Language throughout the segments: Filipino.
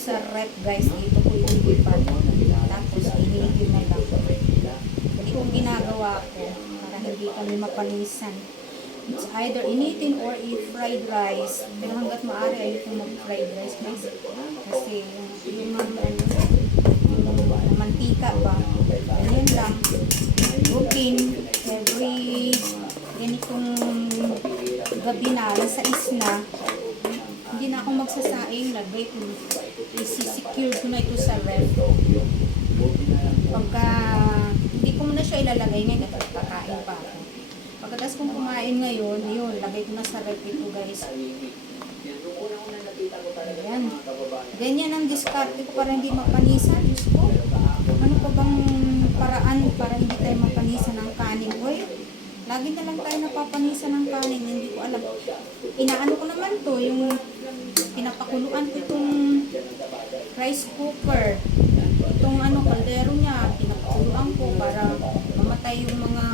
sa rep guys, dito ko ililipat. Tapos inigil na lang. Hindi kong ginagawa ko para hindi kami mapanisan. It's either initin or i-fried rice. Pero hanggat maaari ayoko mag-fried rice guys. Kasi yung mantika ba, ganyan lang. Routine, every ganitong gabi na, sa isna, hindi na ako magsasaing, lagay ko, isi-secure ko na ito sa ref. Pagka, hindi ko muna siya ilalagay ngayon, kakain pa ako. Pagkatapos kong kumain ngayon, yun, lagay ko na sa ref ito guys. Ayan. Ganyan ang diskarte ko para hindi mapanisan. Diyos ko, ano pa bang paraan para hindi tayo mapanisan ng kanin? Uy, lagi na lang tayo napapanisan ng kanin, hindi ko alam. Inaano ko naman to, yung pinapakuluan ko itong rice cooker. Itong kaldero niya, pinapakuluan ko para mamatay yung mga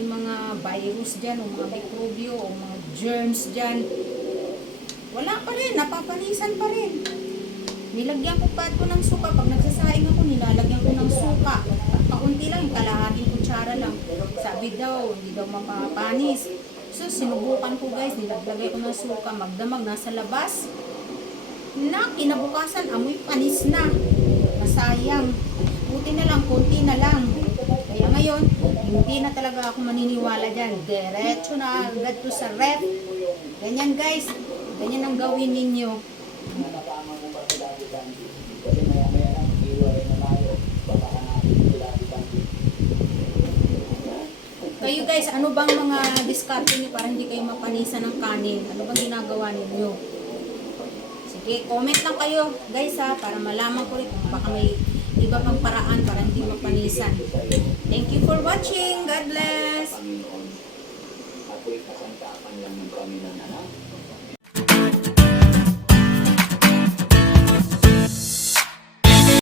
yung mga virus dyan, o mga mikrobyo, o mga germs dyan. Wala pa rin, napapanisan pa rin. Nilagyan ko pa ito ng suka. Pag nagsasaing ako, nilalagyan ko ng suka. At kaunti lang, kalahating kutsara lang. Sabi daw, hindi daw mapapanis. So, sinubukan ko guys, nilagay ko ng suka. Magdamag, nasa labas. Na, kinabukasan, amoy panis na. Masayang. Buti na lang, kunti na lang. Kaya ngayon, hindi na talaga ako maniniwala dyan. Diretso na agad to sa ref. Ganyan guys. Ganyan ang gawin ninyo. Kayo guys, ano bang mga diskarte niyo para hindi kayo mapanisan ng kanin? Ano bang ginagawa ninyo? Sige, comment lang kayo guys ha, para malaman ko rin kung baka may iba pang paraan para hindi mapanisan. Thank you for watching. God bless. Panginoon, ako'y kasantapan lang ng kami ng anak.